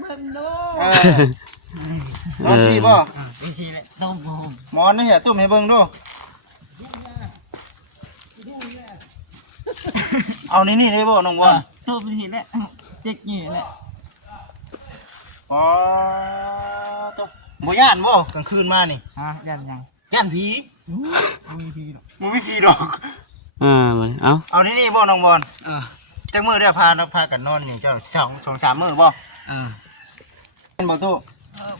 เบิ่งดู นอนชีบ่เป็นชีเลยต้มผม หมอนนี่แหละตุ้มให้เบิ่งดูเอานี่ได้บ่น้องบอล ต้มเป็นชีเลยเจ๊กอยู่เลย อ๋อตัวบ่ย่านบ่กลางคืนมานี่ ฮะยันยัง ย่านผี มีพีหรอ บ่มีผีดอก มาเอา เอานี่บ่น้องบอล เออ จักมื้อได้พากันนอนนี่เจ้า2 3มื้อบ่ เออ เป็นบ่ตู้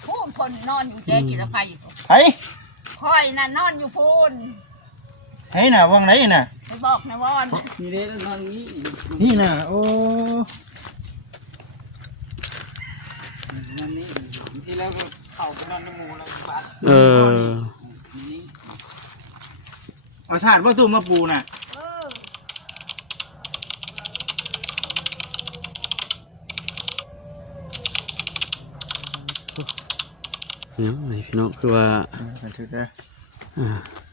พูนคนนอนอยู่เจ๊จิรภัย เฮ้ย คอยน่ะนอนอยู่พูน เฮ้ยน่ะวังไหนน่ะ ไปบอกนะวอน นี่เลยนอนนี้ นี่น่ะโอ้ นอนนี้ที่แล้วก็เข้าไปนอนในหมู่แล้วบ้าน นี่ เอาชาติบ่ตู้มาปูน่ะ เออ เนี่ยไอ้พี่น้องคือว่า บันทึกได้ อ่า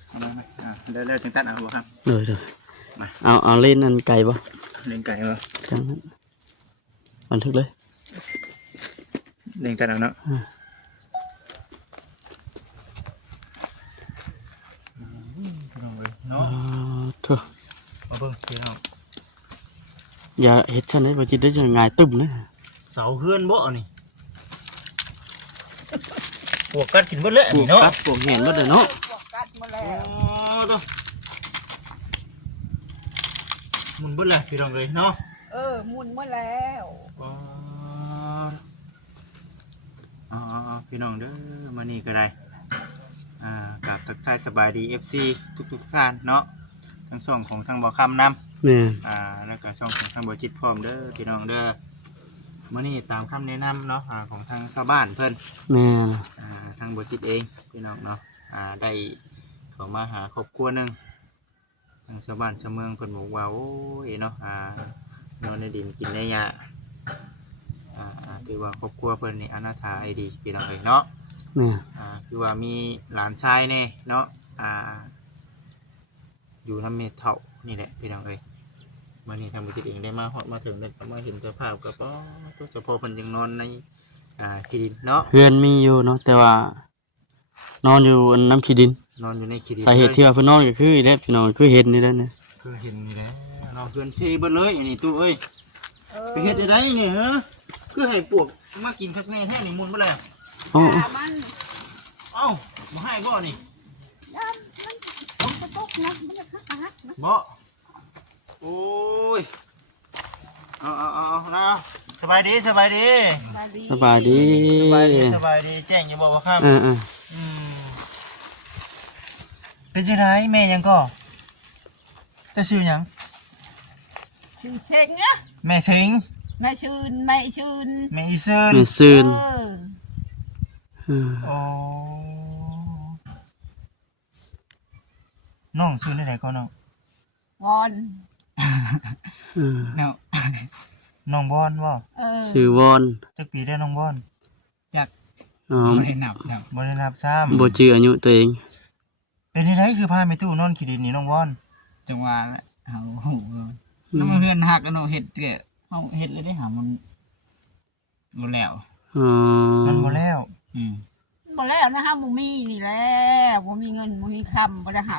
เอามาได้จังตัดเอาบ่ครับ เลยเอาเล่นอันไก่บ่ เลี้ยงไก่บ่ จังนั้นบันทึกเลย เลี้ยงตัดเอาเนาะเนาะ เถอะ มาเบิ่งพี่น้อง อย่าเฮ็ดฉันให้บ่จิตได้จังง่ายตึ้มนะ เสาเฮือนบ่นี่พวกกัดกินเบิดแล้ว พว นี่ ก เนาะ กัดพวกเห็นบ่ได้เนาะ พวกกัดมาแล้ว ตัวหมุนเบิดแล้วพี่น้องเลยเนาะ มุนมาแล้ว อ๋อพี่น้องเด้อมานี่ก็ได้กับทักทายสบายดี FC ทุกท่านเนาะทั้งช่องของทางบ่อคำนำ แม่น แล้วก็ช่องของทางบ่อจิตพร้อมเด้อพี่น้องเด้อมานี่ตามคำแนะนำเนาะของทางชาวบ้านเพิ่น แม่น ทางบ่อจิตเองพี่น้องเนาะได้เขามาหาครอบครัวหนึงทางชาวบ้านชาวเมืองเพิ่นบอกว่าโอ้ยเนาะนอนในดินกินในหญ้าถือว่าครอบครัวเพิ่นนี่อนาถาไอดีพี่น้องเอ้ยเนาะ แม่น คือว่ามีหลานชายเนี่ยเนาะอยู่น้ำเมทเท่านี่แหละพี่น้องเอ้ยมานี่ทำบุญจิตเองได้มาฮอดมาถึงได้มาเห็นสภาพก็ป้อตัวเจ้าพ่อเพิ่นยังนอนในขี้ดินเนาะ เพื่อนมีอยู่เนาะแต่ว่านอนอยู่อันน้ำขี้ดิน นอนอยู่ในขี้ดิน สาเหตุที่ว่าเพิ่นนอนก็คืออีแหละพี่น้องคือเห็นนี่แหละนะ คือเห็นนี่แหละนอนเพื่อนซีเบิดเลยอันนี้ตู้เอ้ยไปเฮ็ดได้เนี่ยฮะคือให้ปวกมากินคักแน่แท้นี่มุนบ่แล้ว โอ้ มัน เอ้าบ่ให้บ่นี่ ยันมันจะตกนะมันจะหักนะ บ่โอ้ยเอานะสบายดีสบายดี สบายดี สบายดีแจ้งอยู่บอกว่าครับ อ่า เป็นจังไดแม่ยังก็จะชื่อหยัง ชื่อเชงเนี่ย แม่สิง แม่ชื่นแม่ชื่น แม่อีเซิน มีซื่น โอ้น้องชื่อได้ไหนก็น้อง วอน เนาะ น้องบอนบ่ ชื่อวอน จักปีได้น้องบอน จาก อ๋อ ไม่ได้นับ บ่ได้นับซ้ บ่ชื่ออายุตัวเอง ำเป็นจังไดคือพาแม่ตู้นอนขี้ดินนี่น้องบอน จังหวะละเอาหูแล้วมันเพื่อนหักกันเนาะเห็ดเกะเอาเห็ดเลยได้หามันรู้แล้ว อ๋อ มันบ่แล้ว หมดแล้วนะฮะมูมี่นี่แหละมูมีเงินมูมีคำบ่ได้หา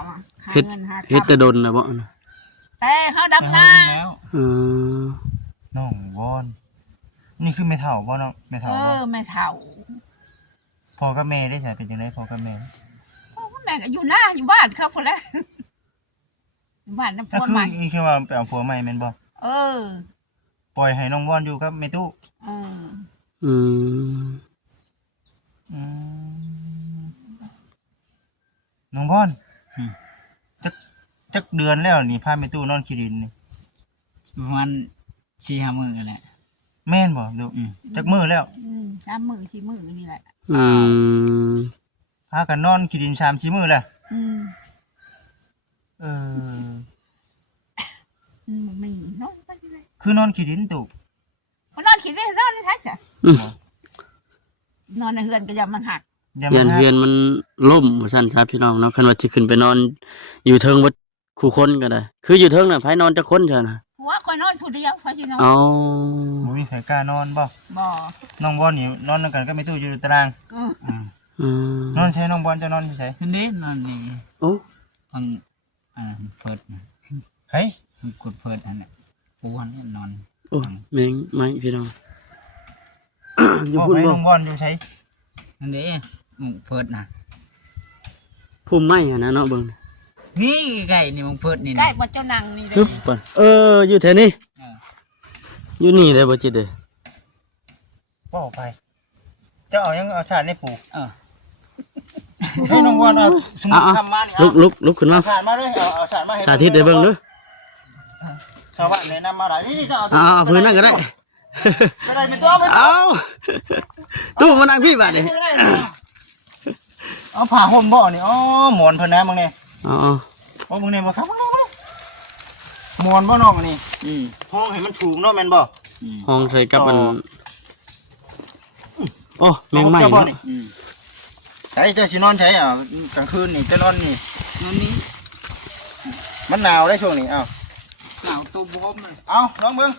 เงินหา เฮ็ด คำ แต่ดนนะบ่นะ แต่เขาดำนา แล้ว เออ น้องบอนนี่คือแม่เฒ่าบ่น้องแม่เฒ่าบ่ แม่เฒ่า พ่อกับแม่ได้ใส่เป็นจังไดพ่อกับแม่ แม่ก็อยู่หน้าอยู่บ้านเขาพอแล้วอยู่บ้านน้ำ ก็ พุ คือ ใหม่ นี่คือว่าไปเอาผัวใหม่แม่นบ่ เออ ปล่อยให้น้องบอนอยู่กับแม่ตู้ เออ อืม อืมน้องบอนจักเดือนแล้วนี่พาแม่ตู้นอนขี้ดินนี่ ประมาณ4-5 มื้อแหละ แม่นบ่ลูกจักมื้อแล้ว 3 มื้อ4 มื้อนี่แหละ อืม พากันนอนขี้ดิน3-4มื้อแล้ว เออ ไม่นอนไปเลย คือนอนขี้ดินตุ นอนขี้ได้นอนได้ใช่จ้ะนอนในเฮือนก็ยามันหัก อย่า เพื่ มา อน ทัก เพื่อนมันล่มว่าซั่นครับพี่น้องเนาะคันว่าสิขึ้นไปนอนอยู่เทิงบ่คู่คนก็ได้ คืออยู่เทิงน่ะไผนอนจักคนเถอะนะ หัว ว่าคอยนอนผู้เดียวคอยสินอน เอา บ่มีใครกล้านอนบ่ บ่ น้องบอลนี่นอนนำกันก็ไม่ตู้อยู่ตาราง อือ อืม นอนใช้น้องบอลจะนอนที่ไส ขึ้นเด้นอนนี่ โอ้ ฟังเฟิร์ด เฮ้ย มันกดเฟิร์ดอันเนี้ยปูอันเนี้ยนอน โอ้แมงไม้พี่น้อง อยู่ บ่ พุ่น ไป บ่ น้องบอลอยู่ใช้ นั่นเด้เฟิร์ดนะ พุ่มไม้อะนะเนาะเบิ่ง นี่ไก่นี่มึงเฟิร์ดนี่ ได้บ่เจ้านั่งนี่เด้ ฮึบก่อนอยู่แถวนี้อยู่นี่เลยบ่จิตเด้ บ่ไปจะเอายังเอาสารในปู เออ ให้น้องบอลเอาสมุดทำมานี่ ลุกขึ้นมา เอาสารมาเลยเอาสารมาให้ สาธิตได้เบิ่งเด้อ สวัสดีนำมาหลายนี่จะเอา เอาพื้นนั่นก็ได้ ไม่ได้เป็นตัวไม่ เอาตู้มานั่งพี่บาดนี่ ได้เอาผ้าห่มบ่นี่อ๋อหมอนเพิ่นนะมึงนี่ เอา โอ้มึงนี่บ่ครับมึงนี่หมอนบ่น้องอันนี้ อืม ห้องให้มันสูงเนาะแม่นบ่ ห้องใส่กับมันโอ้แมงไม้ เอาบ่ เนาะ นี่ใช้เจ้าสินอนใช้กลางคืนนี่จะนอนนี่ นั่นนี้ มันหนาวได้ช่วงนี้เอ้า หนาวตัวบอมเลย เอาลองเบิ่ง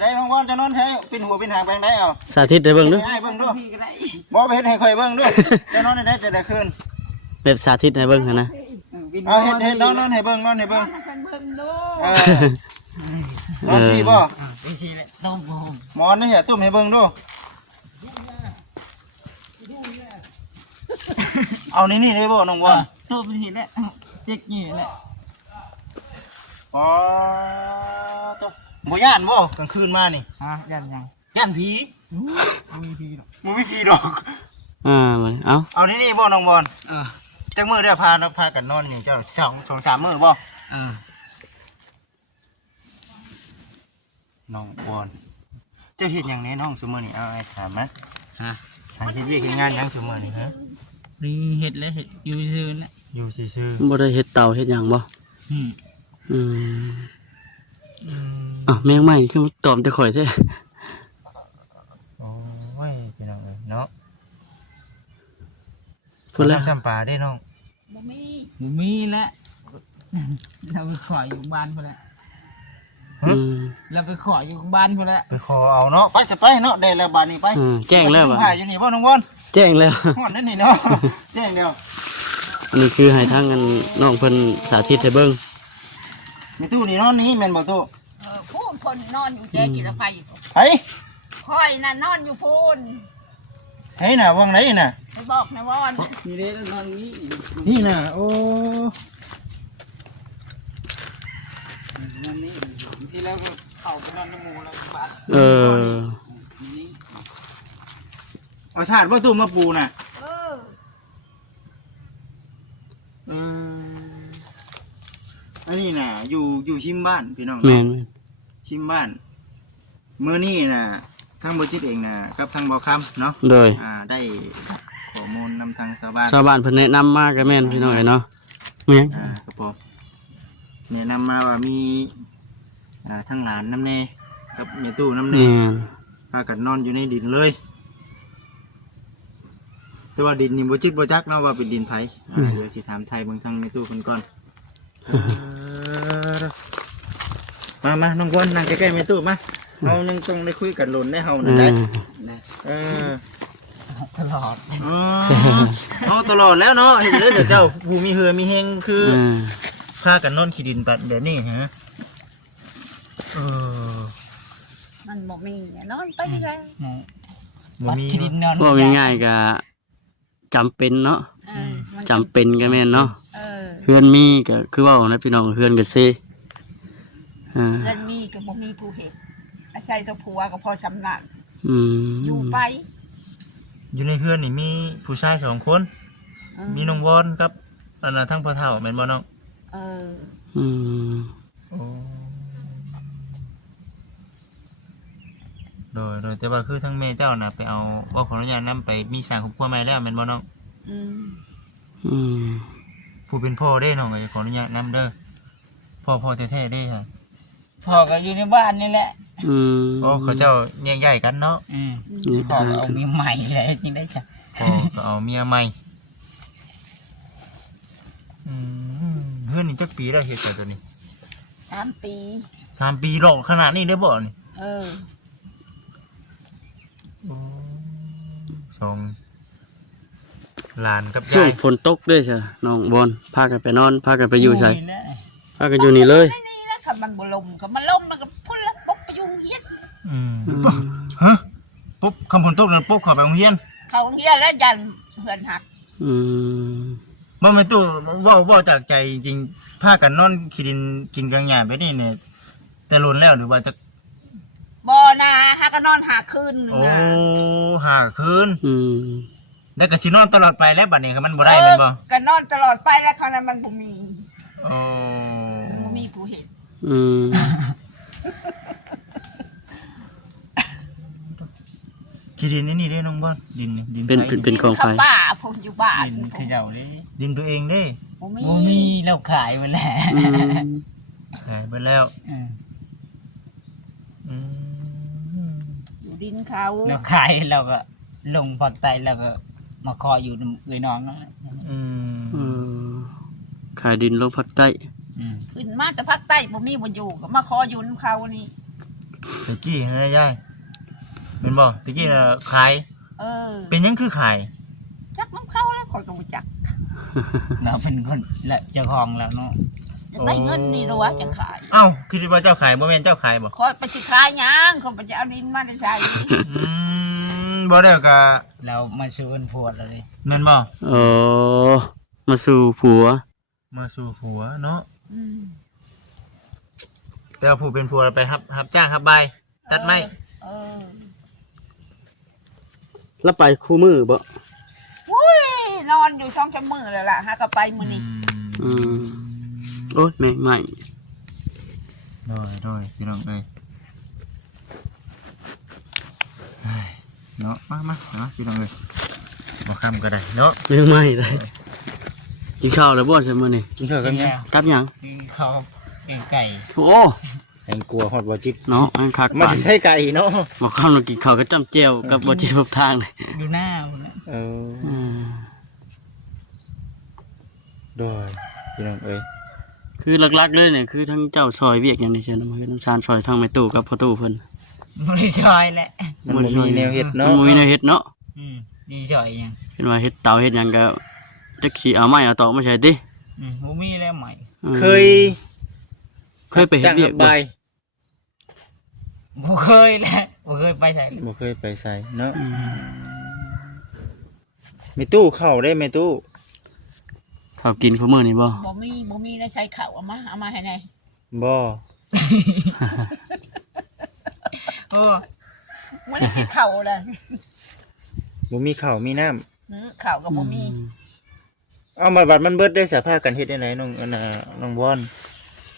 ได้น้องว่าจะนอนใช้ปิ่นหัวปิ่นหางแปลงได้เอา สาธิตได้เบิ่งเด้อ ให้เบิ่งดู พี่ก็ได้ บ่ไปเฮ็ดให้ข่อยเบิ่งดูจะนอนได้แต่ละคืน แบบสาธิตให้เบิ่งหั่นนะ เอาเฮ็ดนอนให้เบิ่งนอนให้เบิ่ง ให้เพิ่นเบิ่งดู นอนสิบ่ เป็นชีเลยต้องบอม หมอนนี่อย่าตุ้มให้เบิ่งดูเอานี่ได้บ่น้องบอล ตัวเป็นชีเลยเจ๊กนี่แหละ อ๋อตัวบ่ย่านบ่กลางคืนมานี่ ยัง ย่านผี มีพี่หรอก บ่มีผีดอก มาเอา เอานี่บ่น้องบอล เออ จักมื้อได้พากันนอนนี่เจ้า2-3มื้อบ่ เออ น้องบอลเจ้าเฮ็ดหยังแน่น้องซุมื้อนี้เอาไอ้ถามมา ฮะ หาเฮ็ดเวียกเฮ็ดงานหยังซุมื้อนี้ฮะ รีเห็ดเลยเห็ดยูซื่อนะ อยู่ซื่อ บ่ได้เฮ็ดเตาเฮ็ดหยังบ่ อืม อืม ๆ แมงไม้คือมันตอมแต่ข่อยแท้ โอ้ยพี่น้องเอ้ยเนาะ พุ่นแล้ว น้ำซ้ำปลาได้น้อง บ่มี บุมีแล้วเราไปขออยู่บ้านพอแล้ว อืม เราไปขออยู่บ้านพอแล้ว ไปขอเอาเนาะไปสิไปเนาะได้แล้วบาดนี้ไป แจ้งแล้ว บ่ บ่ ถ่ายอยู่นี่บ่น้องบอล แจ้งแล้ว ฮอดนั่นนี่เนาะแจ้งเดียว อันนี้คือให้ทางกันน้องเพิ่นสาธิตให้เบิ่ง มีตู้นี่นอนนี่แม่นบ่ตู้ พูนคนนอนอยู่แจกิรภัย ไผ คอยน่ะนอนอยู่พูน เฮ้ยน่ะว่างไหนน่ะ ไปบอกนะว่า นี่เด้นอนนี้ นี่น่ะโอ้ นอนนี้ที่แล้วก็เข้าไปนอนน้ำมูแล้วบ้าน เออ นี้ เอาชาติบ่ตู้มาปูน่ะ เออ เอออันนี้น่ะอยู่ชิมบ้านพี่น้อง แม่น ชิมบ้านมื้อนี้น่ะทั้งบ่จิตเองน่ะกับทั้งบ่คำเนาะ โดย ได้ข้อมูลนำทางชาวบ้าน ชาวบ้านเพิ่นแนะนำมาก็แม่นพี่น้องเอ้ยเนาะแม่น ครับผมแนะนำมาว่ามีทั้งหลานน้ำเนกับเมียตู้น้ำเน แม่น พากันนอนอยู่ในดินเลย แต่ว่าดินนี่บ่จิตบ่จักเนาะว่าเป็นดินไผเดี๋ยวสิถามไทยเบิ่งทางเมียตู้เพิ่นก่อนมาน้องกวนนั่งใกล้ๆเมียตู้มาเฮายังต้องได้คุยกันหล่นได้เฮานั่นแหละ นะ เออ ตลอด อ๋อเอาตลอดแล้วเนาะเห็นเลยเจ้าผู้มีเหือมีเฮงคือ พากันนอนขี้ดินแบบนี้ฮะเออ มันบ่มีนอนไปดีแล้ว บ่มี ที่ดินนอน ว่าง่ายๆก็จำเป็นเนาะ มัน จำเป็นก็แม่นเนาะ เออ เฮือนมีก็คือเว้านะพี่น้องเฮือนก็เซ เงินมีก็บ่มีผู้เห็นอาศัยตัวผัวก็พอสำนัก อืม อยู่ไป อยู่ในเฮือนนี่มีผู้ชาย2 คน เออ มีน้องวอนกับอันน่ะทั้งพ่อเฒ่าแม่นบ่น้อง เออ อืม โอ้โดยแต่ว่าคือทั้งแม่เจ้าน่ะไปเอาว่าขออนุญาตนำไปมีสร้างครอบครัวใหม่แล้วแม่นบ่น้อง อืม อืม ผู้เป็นพ่อเด้น้องก็จะขออนุญาตนำเด้อพ่อแท้ๆเด้ค่ะ พ่อก็อยู่ในบ้านนี่แหละ อืม โอ้เขาเจ้าแยกย้ายกันเนาะ นี่ พ่อ ทาง ก็เอาเมียใหม่เลยยังได้จ้ะ พ่อก็เอาเมียใหม่เฮือนนี่จักปีแล้วเฮ็ดเกิดตัวนี้ 3 ปี 3 ปีหลอกขนาดนี้ได้บ่นี่ เออ สองหลานกับ ช่วย าง ย ฝนตกด้วยใช่น้องบอลพากันไปนอนพากันไปอยู่ใช่ แหละ พากันอยู่นี่เลย ไม่นี่นะคันมันบ่ลมก็มันล่มแล้วก็พุ่นละปุ๊บไปยุ่งเฮียน อืม อืม ฮะปุ๊บคำฝนตกนั้นปุ๊บเขอไปโรงเรียน เขาเฮียนแล้วยันเหือนหัก อืม บ่แม่ตู้เว้าจากใจจริงๆพากันนอนขี้ดินกินกลางหญ้าไปนี่เนี่ยแต่ล้นแล้วหรือว่าจะ บ่นะหาก็นอนหาคืน โอ้ นะ หาคืน อืม แล้วก็สินอนตลอดไปแล้วบัดนี้ก็มันบ่ได้แม่นบ่ ก็นอนตลอดไปแล้วเขานั้นมันบ่มี โอ้ บ่มีผู้เห็น อืม ขี้ดินนี่เด้น้องบ่ดินนี่ดิน เป็น ไผ เป็นของ เขา ใคร ป้าผมอยู่บ้าน ดินคือเจ้าเลย ดินตัวเองเด้ บ่มี บ่มีแล้วขายไปแหละ อืม หายไปแล้ว เออ อืม อยู่ดินเขา แล้วขายเราก็ลงภาคใต้แล้วก็มาคออยู่เวยน้องนั่นแหละ อืม เออขายดินลงภาคใต้ อืม ขึ้นมาแต่ภาคใต้บ่มีบ่อยู่ก็มาขออยู่นำเขานี่ ตะกี้นะยายเป็นบ่ตะกี้น่ะขาย เออ เป็นหยังคือขาย จักน้ำเขาแล้วคนก็บ่จัก เราเป็นคนและเจ้าของแล้วเนาะ จะได้เงินนี่ตัวจะขาย เอ้าคิดว่าเจ้าขายบ่แม่นเจ้าขายบ่ คอยไปสิขายหยังคนไปจะเอาดินมาได้ใช้ อืมบ่ได้ก็ เรามาซื้อเป็นพวดเลย แม่นบ่ เออมาสู่ผัว มาสู่ผัวเนาะ อืม แต่ว่าผู้เป็นผัวไปรับจ้างรับใบายตัดไม้ เออ แล้วไปคู่มือบ่ อุ้ยนอนอยู่ช่องจมือแล้วล่ะหาก็ไปมื้อนี้ อืมโอ้ยไม่ไม่ โดยพี่น้องเอ้ยเฮ้ยเนาะมาเนาะพี่น้องเอ้ยบ่ค้ำก็ได้เนาะ ไม่ไม่เลยกินข้าวแล้วบ่ใช่มื้อนี้ กินข้าวกันยัง กับหยัง คือเขาเป็นไก่ โอ้ แองกลัวฮอดบ่จิต เนาะอันคัก มัน ปาน สิใช้ไก่เนาะ บ่คำเรากินข้าวก็จ้ำเจียวกับบ่จิตรบทางเลย ดูหน้าคนนั้น เออ อืม โดยพี่น้องเอ้ย คือหลักๆเลยเนี่ยคือทั้งเจ้าซอยเวียกอย่างนี้ใช่ไหมคือน้ำชานซอยทั้งแม่ตู้กับพ่อตู้เพิ่น บริชอยแหละ มันบ่มีแนวเฮ็ด มั เนาะ นบ่มีแนวเฮ็ดเนาะ ดีชอยยัง เห็นว่าเฮ็ดเตาเฮ็ดหยังก็จักสิเอาไม้เอาตอกมาใช้ติ บ่มีแล้วใหม่ เคย เคยไปเฮ็ดเวียก ใบ บ่ บ่เคยแหละบ่เคยไปใส่ บ่เคยไปใส่เนาะ อืม มีตู้เข้าได้ไหมตู้ ข้าวกินข้าวมื้อนี่บ่ บ่มีแล้วใช้ข้าวเอามาให้แน่ บ่ โอ้ มันได้กินข้าวเลย บ่มีข้าวมีน้ำ ข้าวก็บ่มี เอามาบัดมันเบิดได้สภาพกันเฮ็ดได้ไหนน้องอันน่ะน้องบอน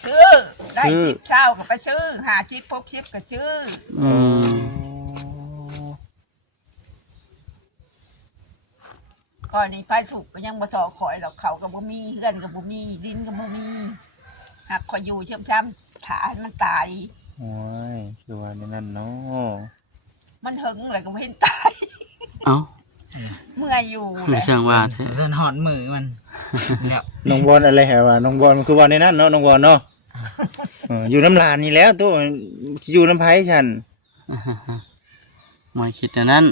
ซื้อได้ ซื้อ 10เช้าก็ไปซื้อ50 60ก็ซื้อ อืม ก่อนนี้ไฟถูกก็ยังบ่ทอคอยหรอกเขาก็บ่มีเฮือนก็บ่มีดินก็บ่มีหักคอยอยู่เชื่อมช้ำถาให้มันตาย โอ้ยคือว่าในนั้นเนาะ มันหึงอะไรก็ไม่เห็นตาย เอ้า เมื่อยอยู่แห ไม่ ละ ช่างว่าแท้ สันหอนมือมันแล้ว น้องบอนอะไรแหวะน้องบอนมันคือว่าในนั้นเนาะน้องบอนเนาะอยู่น้ำลานนี่แล้วตู้อยู่น้ำไผฉัน ไม่คิดอันนั้น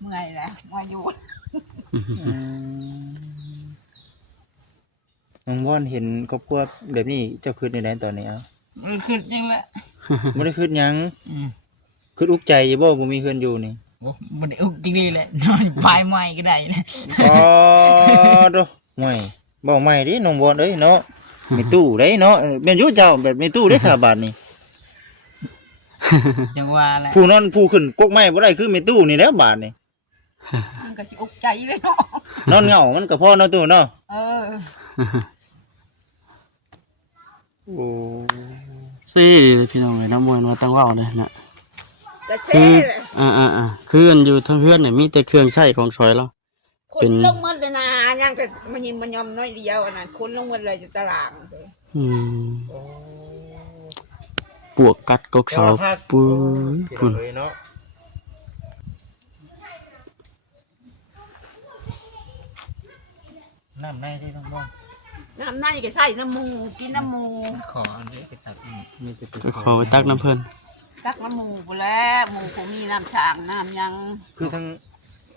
เมื่อยแหละเมื่อยอยู่ น้องบอนเห็นครอบครัวแบบนี้เจ้าคิดในไหนตอนนี้เอ้า มันขึ้นยังละ บ่ได้คิดหยัง อืม คิดอุกใจอยู่บ่บ่มีเพื่อนอยู่นี่ โอ้บ่ได้อุกจริงๆแหละนอนปลายไม้ก็ได้นะ อ๋อโดห่วยบ่ใหม่ดิน้องบอนเอ้ยเนาะมีตู้ได้เนาะแม่นอยู่เจ้าแบบมีตู้ได้สาบาทนี่ จังว่าแหละ ผู้นอนผู้ขึ้นกกไม้บ่ได้คือมีตู้นี่แหล้วบาทนี่ มันก็สิอุกใจเลยเนาะ นอนเหงามันก็พอเนาะตู้เนาะ เออ โอ้ สิพี่น้องเอ้ยน้ำมวยมาตั้งเว้าเลยนะ แต่เช่ คือ เลย คืออันอยู่ทั้งเฮือนเนี่ยมีแต่เครื่องใช้ของซอยเรา ค เป็น นลงมือเลยนะยังแต่มันยิมมันยอมน้อยเดียวอันนั้นคนลงมือเลยอยู่ตารางเลย อืมปวกกัดกกเสาปุ้ยพุ่น เนาะน้ำในที่น้องบอน น้ำในก็ใส่น้ำมูกินน้ำมู ขออันนี้ไปตัดนี่ มีแต่ ก็ขอไปตักน้ำเพิ่น ตักน้ำมูไปแล้วหมูผมมีน้ำช่างน้ำยัง คือทั้ง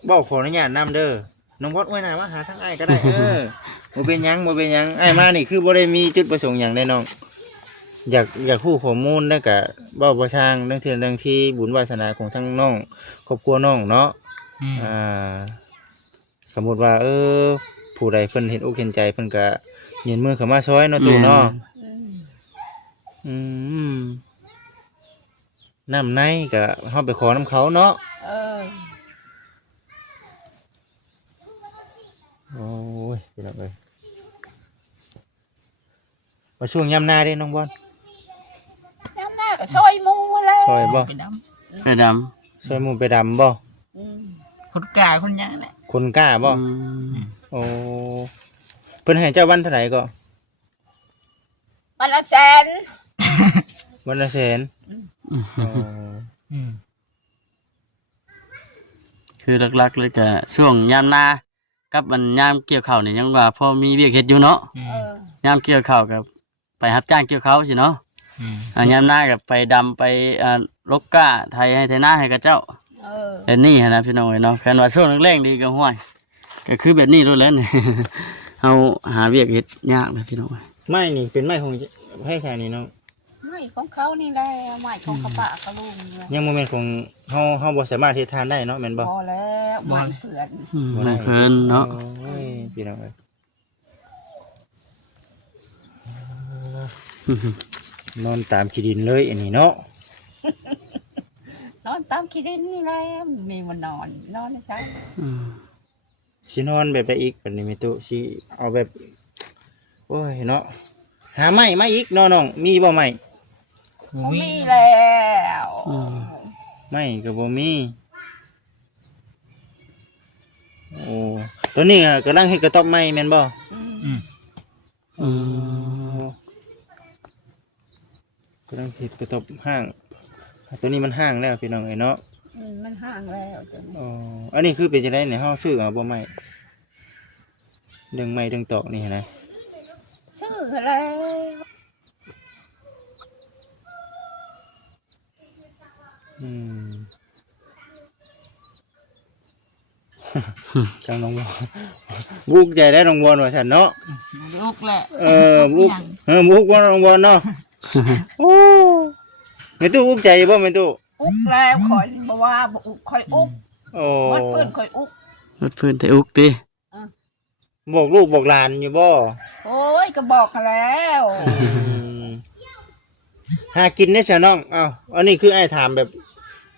บอกขออนุญาตนำเด้อน้องพอดไว้หน่อยมาหาทั้งไอ้ายก็ได้บ่เป็นหยังบ่เป็นหยังไอ้ายมานี่คือบ่ได้มีจุดประสงค์หยังได้น้องอยากฮู้ข้อมูลแล้วก็เว้าบ่ช่างเรื่องเทื่อเรื่องที่บุญวาสนาของทั้งน้องครอบครัวน้องเนาะ อ่าสมมุติว่าผู้ใดเพิ่นเห็นอกเห็นใจเพิ่นก็ยื่นมือเข้ามาช่วยเนาะตู่เนาะ อืมน้ำในก็เฮาไปขอน้ำเขาเนาะ เออ โอ้ยพี่น้องเอ้ยมาช่วงยามนาเด้น้องบอล น้ำหน้าก็ซอยหมูแล้ว ซอยบ่ ไปด ไปด ซอยหมู่ไปดำบ่ อืม ำคนกล้าคนยังแหละ คนกล้า ำ บ่โอ้เพิ่นให้เจ้าวันเท่าไหร่ก็ วันละแสน วันละแสนอ๋อ คือหลักๆเลยก็ช่วงยามนากับมันยามเกี่ยวข้าวนี่ยังว่าพอมีเวียกเฮ็ดอยู่เนาะ เออย ามเกี่ยวข้าวก็ไปรับจ้างเกี่ยวข้าวสิเนาะยามนาก็ไปดำไปลกก้าไถให้ไถนาให้กับเจ้า เออ แต่นี่หั้นนะพี่น้องเอ้ยเนาะแค่นว่าช่วงแรกๆดีก็ห้วยก็คือแบบนี้โลดแล้วนี่ เฮาหาเวียกเฮ็ดยากนะพี่น้องเอ้ย ไม้นี่เป็นไม้ของไผใส่นี่น้อง ไม่ของเขานี่แหละไม่ของกระบะกระลุงเลย ยังบ่แม่นของเฮาบ่สามารถเฮ็ดทานได้เนาะแม่นบ่ พอแล้วไม่เพื่อน แม่เพิ่นเนาะ โอ้ยพี่น้องเอ้ยนอนตามขี้ดินเลยอันนี้เนาะ นอนตามขี้ดินนี่แหละมีมันนอนไม่ใช่ อืม สินอนแบบใดอีกแบบนี้แม่ตุสิเอาแบบโอ้ยเนาะหาไม้มาอีกเนาะน้องมีบ่ไม้ บ่มีแล้ว อืม ไม้ก็บ่มีโอ้ตัวนี้กำลังเฮ็ดกระต๊อบไม้แม่นบ่ อืม อืม กำลังเฮ็ดกระต๊อบห้าง ตัวนี้มันห้างแล้วพี่น้องเอ้ยเนาะ มันห่างแล้วจ้ะ อ๋ออันนี้คือเป็นจังได๋เนี่ยเฮาซื้อเอาบ่ไม้ดึงไม้ดึงตอกนี่นะ ชื่อแล้ว อืม จังน้องบอลบุกใจได้น้องบอลว่าฉันเนาะ ลูกแหละ บุกบุกว่าน้องบอลเนาะโอ้ไม่ตู้บุกใจบ่ไม่ตู้ อุกแล้วคอยบอกว่าบอกอุกคอยอุก โอ้ วัดเพื่อนคอยอุก รถเพิ่นแต่อุกติ บอกลูกบอกหลานอยู่บ่ โอ้ยก็บอกแล้ว หากินได้ซะน้องเอาอันนี้คือไอ้ถามแบบ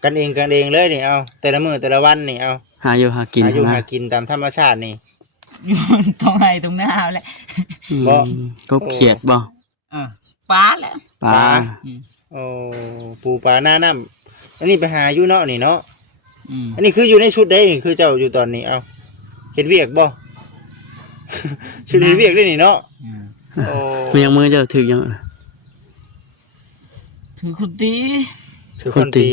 กันเองเลยนี่เอาแต่ละมื้อแต่ละวันนี่เอา หาอยู่หากิน หาอยู่ นะ หากินตามธรรมชาตินี่ อยู่ตรงไหนตรงหน้าแหละ อืม บ่ กบเขียดบ่ ป้าแหละ ปลา โอ้ปูปลาหน้าน้ำอันนี้ไปหาอยู่เนาะนี่เนาะ อืม อันนี้คืออยู่ในชุดได้นี่คือเจ้าอยู่ตอนนี้เอาเฮ็ดเวียกบ่ ชุดเฮ็ดเวียกได้นี่เนาะโอ้ มันยังมือเจ้าถึกยัง ถือคุณตี ถือคนตี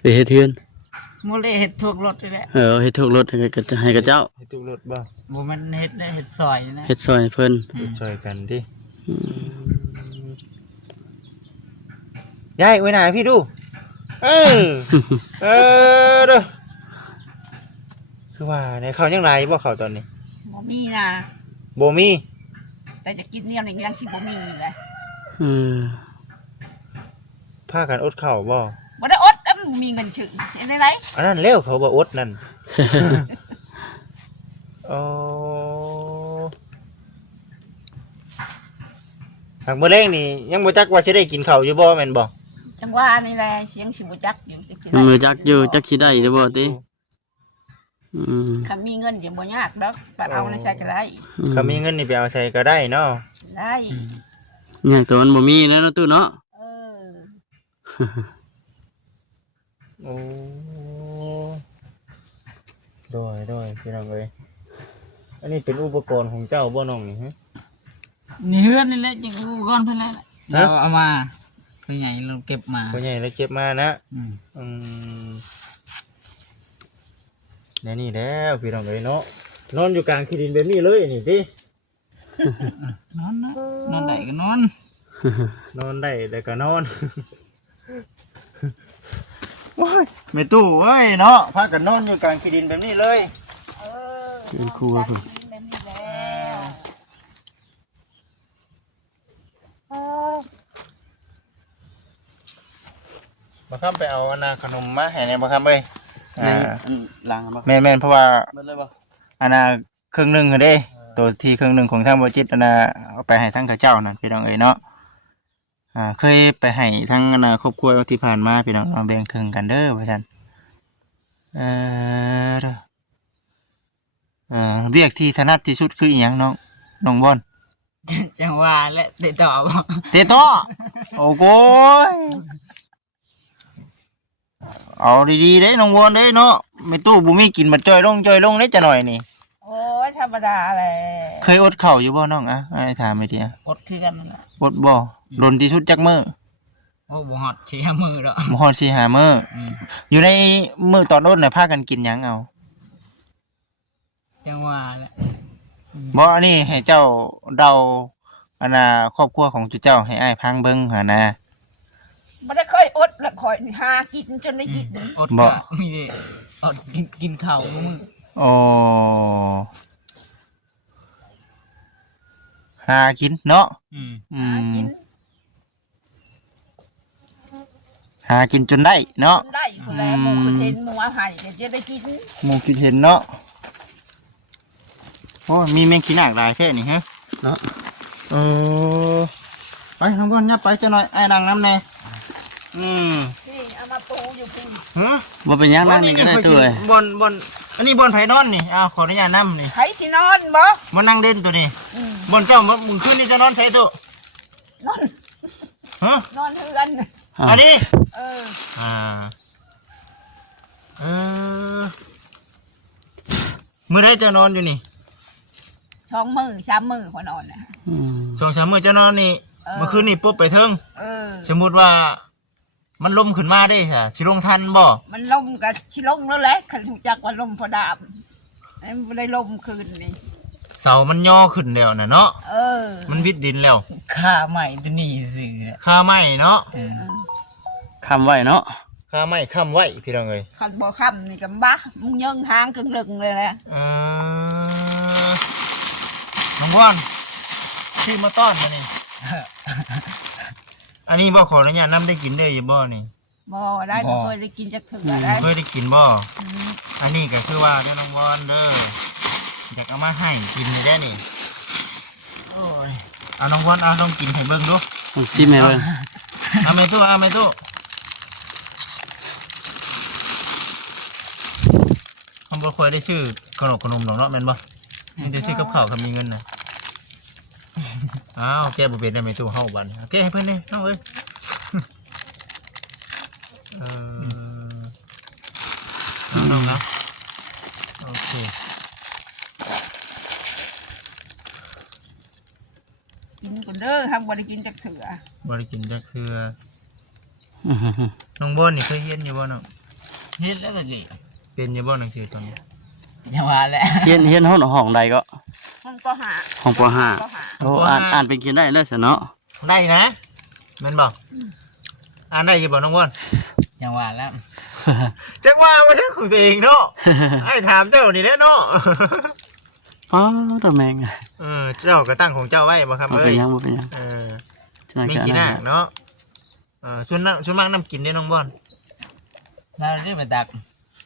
ไปเฮ็ดเทือน โมเลเห็ดถูกรถเลยแหละ เฮ็ดทุกรถให้กับเจ้า ให้ทุกรถบ่ บ่มันเห็ดและเห็ดซอยนะ เฮ็ดซอยให้เพิ่น ช่วยกันดิยายไว้ไหนพี่ดูเออเด้อคือว่าในเขายังไรบ่เขาตอนนี้ บ่มีนะ บ่มี แต่จะกินเนี่ยในยังสิบ่มีเลย เออ พากันอดข้าวบ่ บ่ได้อดแล้วมันมีเงินถึงเห็นไหม อันนั้นเร็วเขาบ่อดนั่น โอ้หากมื้อแรงนี่ยังบ่จักว่าสิได้กินข้าวอยู่บ่แม่นบ่ จังว่านี่แหละเสียงสิบ่จักอยู่จังสิ ยังมือจักอยู่จักสิได้หรือบ่ติอืม คันมีเงินเดี๋ยวบ่ยากดอกไปเอาในใช้ก็ได้ ถ้ามีเงินนี่ไปเอาใส่ก็ได้เนาะ ได้ เนี่ยตัวมันบ่มีแล้วเนาะตู้เนาะ เออ โอ้โดยพี่น้องเอ้ยอันนี้เป็นอุปกรณ์ของเจ้าบ่น้องนี่ฮะ นี่เฮือนนี่แหละจังกูก่อนเพิ่นแล้วเราเอามาตัวใหญ่เราเก็บมา ผู้ใหญ่แล้วเก็บมานะ อืม อืมนี่แล้วพี่น้องเอ้ยเนาะนอนอยู่กลางขี้ดินแบบนี้เลยนี่ติ นอนนะนอนได้ก็นอน นอนได้แต่ก็นอนว้ายไม่ตู้เว้ยเนาะพากันนอนอยู่กลางขี้ดินแบบนี้เลย เป็นครูเพิ่น แบบนี้แล้ว มาครับไปเอาอันนาขนมมาให้เนี่ยมาครับเอ้ย ในหลังบ่ แม่นเพราะว่า เบิดเลยบ่ อันนาครึ่งหนึงเด้ตัวที่ครึ่งหนึงของทางบ่จิตอันนาเอาไปให้ทางเขาเจ้านั่นพี่น้องเอ้ยเนาะเคยไปให้ทางอันนาครอบครัวที่ผ่านมาพี่น้องเอาแบ่งครึ่งกันเด้อว่าซั่นเด้อเรียกที่ถนัดที่สุดคืออีหยังน้องบอล จังว่าและติดต่อบ่ เตโต้โอ้โหยเอาดีๆเด้น้องบอลเด้เนาะไม่ตู้บุมีกินบัดจอยลงได้จะหน่อยนี่ โอ้ยธรรมดาแหละ เคยอดข้าวอยู่บ่น้องอะไอ้ถามไปทีอะ อดคือกันนั่นแหละ อดบ่โดนที่สุดจักมื้อ โอ้บ่ฮอดสิมือดอก บ่ฮอด4-5มื้อ อืม อยู่ในมื้อตอนอดน่ะพากันกินหยังเอา จังว่าแหละ บ่อันนี้ให้เจ้าเดาอันน่ะครอบครัวของเจ้าให้อ้ายพังเบิ่งหั่นนะ ไม่ได้เคยอดละคอยหากินจนได้กิน อด บ่ ก็มีแต่อดกินข้าวมื้อ โอ้หากินเนาะ อืม อื หาม กิน หากินจนได้เนาะ จนได้คนแลหมูคือเห็นหมูอาหารเดี๋ยวจะได้กิน หมูคิดเห็นเนาะโอ้ยมีแมงขี้หนักหลายแท้นี่ฮะ เนาะ เออไปน้องก้อนยับไปจะหน่อยไอ้ดังน้ำแน่อืม นี่เอามาปูอยู่พี่ ฮะ บ่เป็นหยังนั่งนี่ก็ได้ตู้เอ้ย บนอันนี้บนไผ่นอนนี่อ้าวขออนุญาตน้ำนี่ ใครสินอนบ่ มานั่งเด่นตัวนี้ อืม บนเจ้ามึงขึ้นนี่จะนอนใช้ตัวน อน ฮะ นอนเฮือน อันนี้ เออ อ่าเออมือได้จะนอนอยู่นี่ 2 มื้อ 3 มื้อพอนอนนะ อืม 2-3มื้อจะนอนนี่ เออ เมื่อคืนนี่ปุ๊บไปเทิง เออ สมมุติว่ามันลมขึ้นมาได้ค่ะสิลงทันบ่ มันลมกับชิลงแล้วแหละขันหูจักว่าลมพอดามไม่ได้ลมคืนนี่ เสามันย่อขึ้นแล้วน่ะเนาะ เออ มันวิดดินแล้ว ค่าใหม่ตัวนี้สิ ค่าไม้เนาะ เออ คำไว้เนาะ ค่าไม้ค้ำไว้พี่น้องเอ้ย ขันบ่ค่ำนี่กับบ้ามึงยิงหางกึ่งลึงเลยแหละ น้องบอนชื่อมาต้อนมานี่ อันนี้บ่ขออนุญาตนำได้กินได้อยู่บ่นี่ บ่ได้บ่เคยได้กินจักเถื่อได้ เคยได้กินบ่ อืม อันนี้ก็คือว่าเด้อน้องบอนเด้ออยากเอามาให้กินได้นี่โอ้ยเอาน้องบอนเอาลองกินให้เบิ่งดู ต้องซิมให้เบิ่ง เอาไม่ตู้ผมบ่ค่อยได้ชื่อขนมหรอกเนาะแม่นบ่มีแต่ชื่อกับข้าวครับมีเงินน่ะอ้าวแก้บ่เป็นได้ไม่ตู้เฮาบัดนี้โอเคให้เพิ่นนี่น้องเอ้ยเออเอาน้องนะโอเค กินก่อนเด้อทำบ่ได้กินจักเถื่อ บ่ได้กินจักเทื่อ อื้อหือ น้องบอนนี่เคยเรียนอยู่บ่น้อง เฮ็ดแล้วก็สิ เป็นอยู่บ่หนังสือตอนนี้ จังว่าแหละ เฮียนห้องใดก็ ห้องก็หา ห้องปห้า ก็หา โอ้อ่านเป็นเขียนได้เลยซะเนาะ ได้นะแม่นบ่อ่านได้อยู่บ่น้องบอน จังว่าแล้ว จักว่าว่าเรื่องของตัวเองเนาะ ไอ้ถามเจ้านี่แหละเนาะ อ๋อตะแมง เจ้าก็ตั้งของเจ้าไว้บ่ครับ บ่ เอ้ เป็น ย หยังบ่เป็นหยัง จัง มี ได๋ ขี้ห ก็ น้า อันนั้น เนาะส่วนมากน้ำกินได้น้องบอน เราได้ไปตัก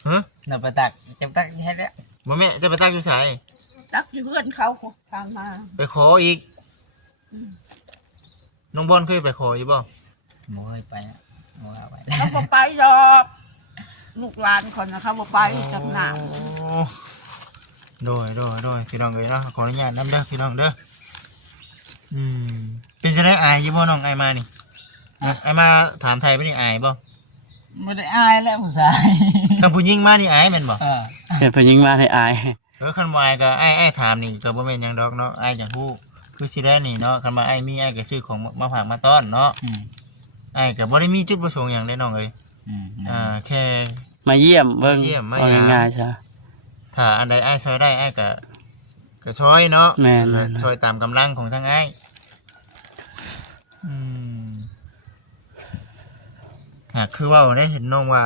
ฮะ เราไปตักจะตักเฮ็ดแล้ว บ่แม่จะไปตักอยู่ไส ตักอยู่เพื่อนเขาทางมา ไปขออีกน้องบอนเคยไปขออยู่บ่ บ่เคยไปอะบ่เอาไป เขาบ่ไปดอกลูกหลานคนนะเขาบ่ไปจักหน้า โดยพี่น้องเอ้ยเนาะขออนุญาตนำเด้อพี่น้องเด้อเป็นจังได๋อายอยู่บ่น้องอายมานี่อายมาถามไทยบ่นี่อายบ่ บ่ได้อายแล้วผู้ชาย ถ้าผู้หญิงมานี่อายแม่นบ่ เป็นผู้หญิงมาให้อาย คันบ่อายก็อ้ายถามนี่ก็บ่แม่นหยังดอกเนาะอ้ายอยากฮู้คือสิได้นี่เนาะคันว่าอ้ายมีอ้ายก็ซื้อของมาฝากมาต้อนเนาะ อืม อ้ายก็บ่ได้มีจุดประสงค์หยังเด้น้องเอ้ย อืม แค่ มาเยี่ยมเบิ่ง เยี่ยมมา เอา หา ง่ายๆซะ ถ้าอันใดอ้ายช่วยได้อ้ายก็ ก็ช่วยเนาะ แม่นๆ ช่วยตามกำลังของทางอ้ายหากคือว่าได้เห็นน้องว่า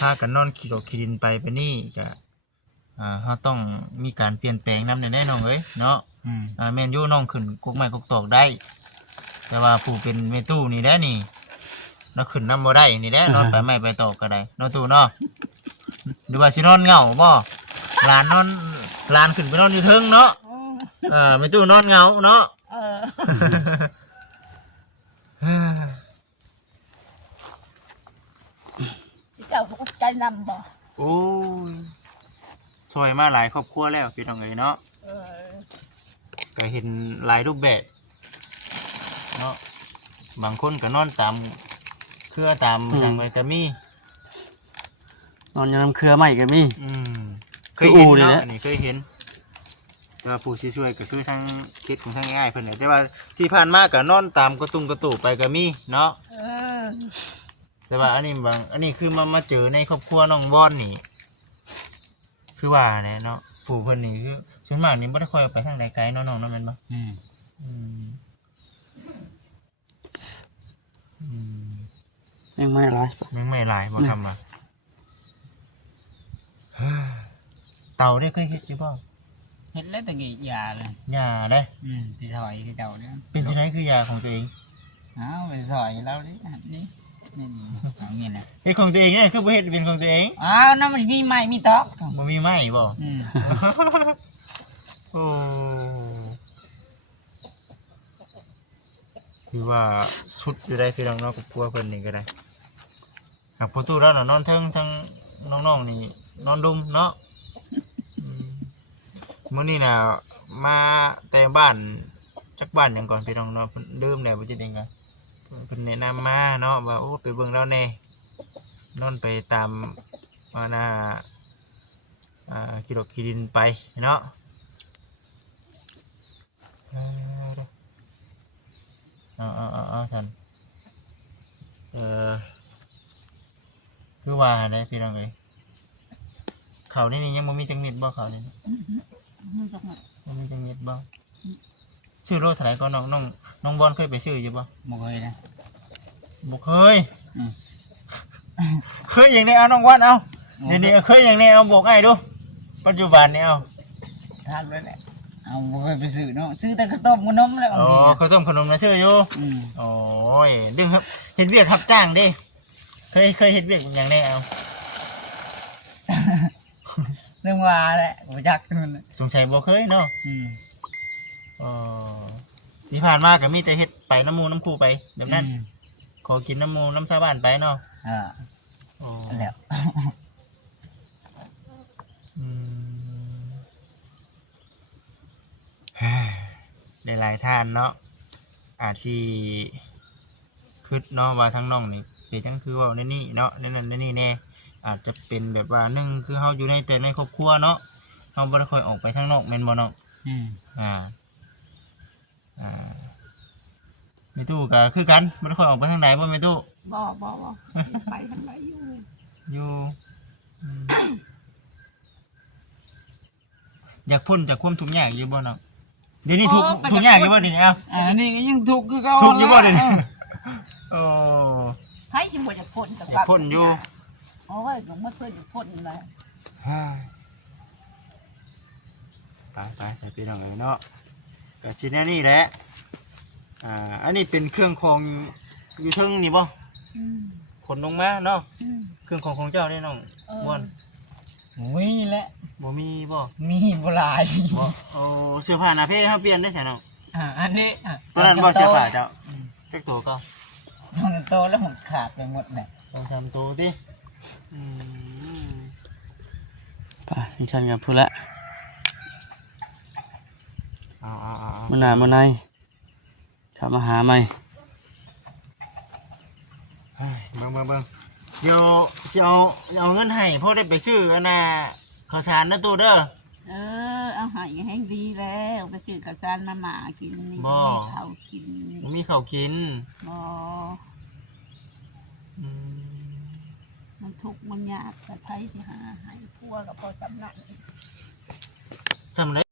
พากันนอนขี่รถขี่ดินไปนี่ก็เขาต้องมีการเปลี่ยนแปลงนำแน่น้องเอ้ยเนาะแม่นอยู่น้องขึ้นกกไม้กกตอกได้ แต่ว่าผู้เป็นแม่ตู้นี่แหละนี่เราขึ้นนำบ่ได้นี่แหละนอนไปไม้ไปตอกก็ได้เนาะตู้เนาะหรือว่าสินอนเหงาบ่หลานขึ้นไปนอนอยู่เทิงเนาะแม่ตู้นอนเหงาเนาะ เจ้าอุกใจนำบ่ โอ้ยช่วยมาหลายครอบครัวแล้วพี่น้องเอ้ยเนาะก็เห็นหลายรูปแบบเนาะบางคนก็นอนตามเครือตามสั่งไปก็มี นอนอยู่น้ำเครือใหม่ก็มี เคยเห็น คืออู่นี่ เนาะ แหละ อันนี้เคยเห็นแต่ว่าผู้ช่วยก็คือทางคิดของทางง่ายๆเพิ่นแหละแต่ว่าที่ผ่านมาก็นอนตามกระตุงกระตุไปก็มีเนาะแต่ว่าอันนี้คือมาเจอในครอบครัวน้องวอนนี่คือว่าเนี่ยเนาะผู้เพิ่นนี่คือส่วนมากนี่บ่ได้ค่อยไปทางใดไกลเนาะน้องเนาะแม่นบ่ยังไม่ไร ยังไม่หลายบ่ทำมาเต่าได้เคยเฮ็ดอยู่บ่ เห็ดแล้วแต่กี่ยาเลย ยาได้ ที่ถอยที่เก่าเนี่ย เป็นจังไดคือยาของตัวเอง อ้าวไปถอยแล้วนี่นี่เอาเงี้ยนะ เฮ็ดของตัวเองเนี่ยคือบ่เฮ็ดเป็นของตัวเอง อ้าวน้ำมันมีไม้มีตอก บ่มีไม้บ่ โอ้คือว่าสุดอยู่ได้พี่น้องเนาะกับครัวเพิ่นนี่ก็ได้หากประตูแล้วน่ะนอนเทิงทั้งน้องๆนี่นอนดุมเนาะมื้อนี้น่ะมาแต่บ้านจักบ้านหยังก่อนพี่น้องเนาะเพิ่นลืมแล้วบ่จิได้ไงเพิ่นแนะนำมาเนาะว่าโอ้ไปเบิ่งแล้วแน่นอนไปตามกิโลกิดินไปเนาะเอาท่านคือว่าได้พี่น้องเอ้ยเขานี่ยังบ่มีจังมิดบ่เขานี่บ่มีจังมิดบ่ชื่อโลเท่าไหร่ก็น้องบอลเคยไปซื้ออยู่บ่ บ่เคยนะ บ่เคยเคยอย่างนี้เอาน้องบอลเอาเดี๋ยวนี้เคยอย่างนี้เอาบอกให้ดูปัจจุบันนี่เอา ทานเลยแหละเอาบ่เคยไปซื้อเนาะซื้อแต่ข้าวต้มกับนมแล้ว อ๋อข้าวต้มขนมนะชื่ออยู่โอ้ยดึงครับเฮ็ดเวียกรับจ้างดิเคยเฮ็ดเวียกอย่างนี้เอา เรื่องว่าแหละบ่จักมัน สงสัยบ่เคยเนาะที่ผ่านมาก็มีแต่เฮ็ดไปน้ำมูน้ำคูไปแบบนั้นขอกินน้ำมูน้ำชาวบ้านไปเนาะแล้ว หลายท่านเนาะอาจสิคิดเนาะว่าทั้งน้องนี่เป็นจังคือว่าในนี่เนาะในนั้นในนี่แน่อาจจะเป็นแบบว่าหนึ่งคือเฮาอยู่ในแต่ในครอบครัวเนาะเฮาบ่ได้ค่อยออกไปข้างนอกแม่นบ่เนาะมีตู้ก็คือกันบ่ได้ค่อยออกไปทางไหนบ่มีตู้บ่ไปทางไหนอยู่ อยากพ้นจากความทุกข์ยากอยู่บ่เนาะเดี๋ยวนี้ทุกข์ยากอยู่บ่เดี๋ยวนี้เอ้า อันนี้ก็ยังทุกข์คือเก่า ทุกข์อยู่บ่เดี๋ยวนี้โอ้ ให้สิบ่จะพ้นแต่ อยากพ้นอยู่ โอ้ยก็บ่เคยจะพ้นเลย ไปใส่พี่น้องเลยเนาะก็สิแนวนี้แหละอันนี้เป็นเครื่องของอยู่เทิงนี่บ่ขนลงมาเนาะเครื่องของเจ้านี่น้องม่วน มีแหละ บ่มีบ่ มีบ่หลาย บ่โอ้เสื้อผ้าหน้าเพเฮาเปลี่ยนได้ใช่น้อง อันนี้ ตอนนั้นบ่เสื้อผ้าเจ้าจักตัวก็ มันโตแล้วมันขาดไปหมดแหละ ต้องทำตัวติไปฉันกับพูดละ เอา มื้อหน้ามื้อในเข้ามาหาใหม่ เบิ่งเดี๋ยวสิเอาเงินให้พ่อได้ไปซื้ออันน่ะข้าวสารนะตู้เด้อ เอาให้แห้งดีแล้วไปซื้อข้าวสารมาหมากินนี่เขากิน มีข้าวกิน บ่มันทุกข์มันยากแต่ไผสิหาให้พัวกับพ่อจำนั้น สำเร็จ